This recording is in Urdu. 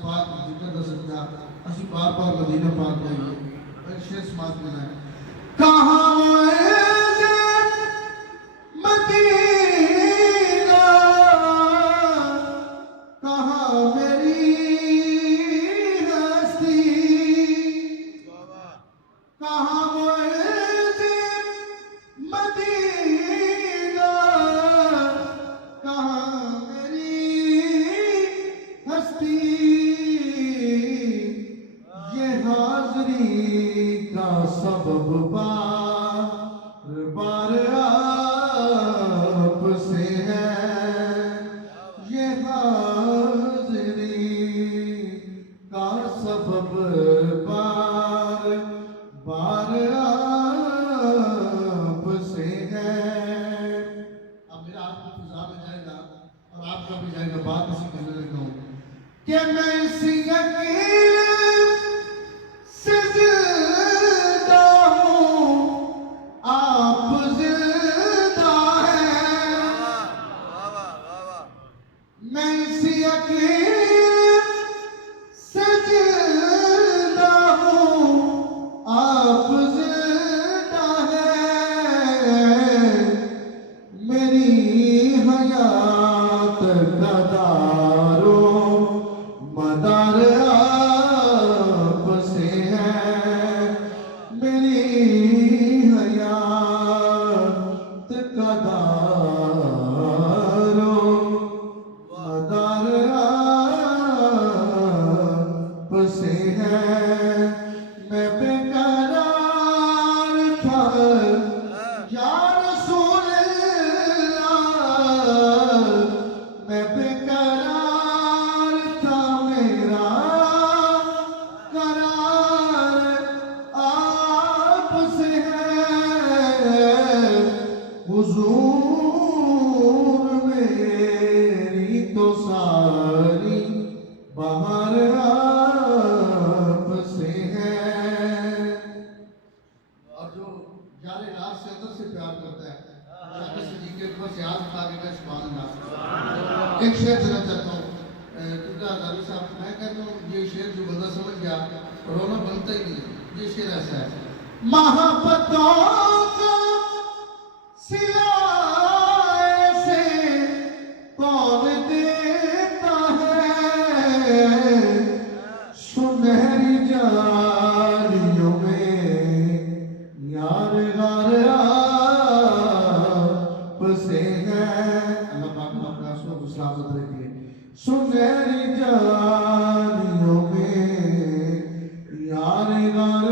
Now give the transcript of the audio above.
پاک ذکر دا سکتا اسی بار بار مدینہ پاک جائیے ایک شیئر سماعت میں ہے کہاں مدینہ کہاں میری ہستی کہاں مدینہ کہاں میری ہستی یہ حاضری کا سبب بار بار آپ سے ہے یہ حاضری کا سبب بار بار آپ سے ہے اب میرا آپ کو فضا میں جائے گا اور آپ کا بھی جائے گا بات اسی کہنے لگا ہوں کہ میں اسی یقین سے زندہ ہوں آپ زندہ ہیں میں اسی یقین سے زندہ ہوں آپ زندہ ہیں میری حیات کا دار و مدار آپ سے ہے میری حیات کا دار و مدار آپ سے ہے میں بے قرار تھا یا رسول اللہ میں بے قرار تھا میرا قرار آپ سے ہے حضور میری تو ساری بہار آپ سے ہے اور جو جارے راز سے اندر سے پیار کرتا ہے شاکر صدیق اکبر سے آج بتا کے گئے سبحان اللہ ایک شعر سنا چاہتا ہوں کیونکہ داری صاحب میں کہتا ہوں یہ شعر جو بندہ سمجھ گیا رونا بنتا ہی نہیں یہ شعر ایسا ہے محبتوں کا سلا ایسے کون دیتا ہے سنہری جالیوں میں یار غار آپ سے ہے اللہ پاک اپنا سو کو سلامت رکھیے سنہری جالیوں میں یار غار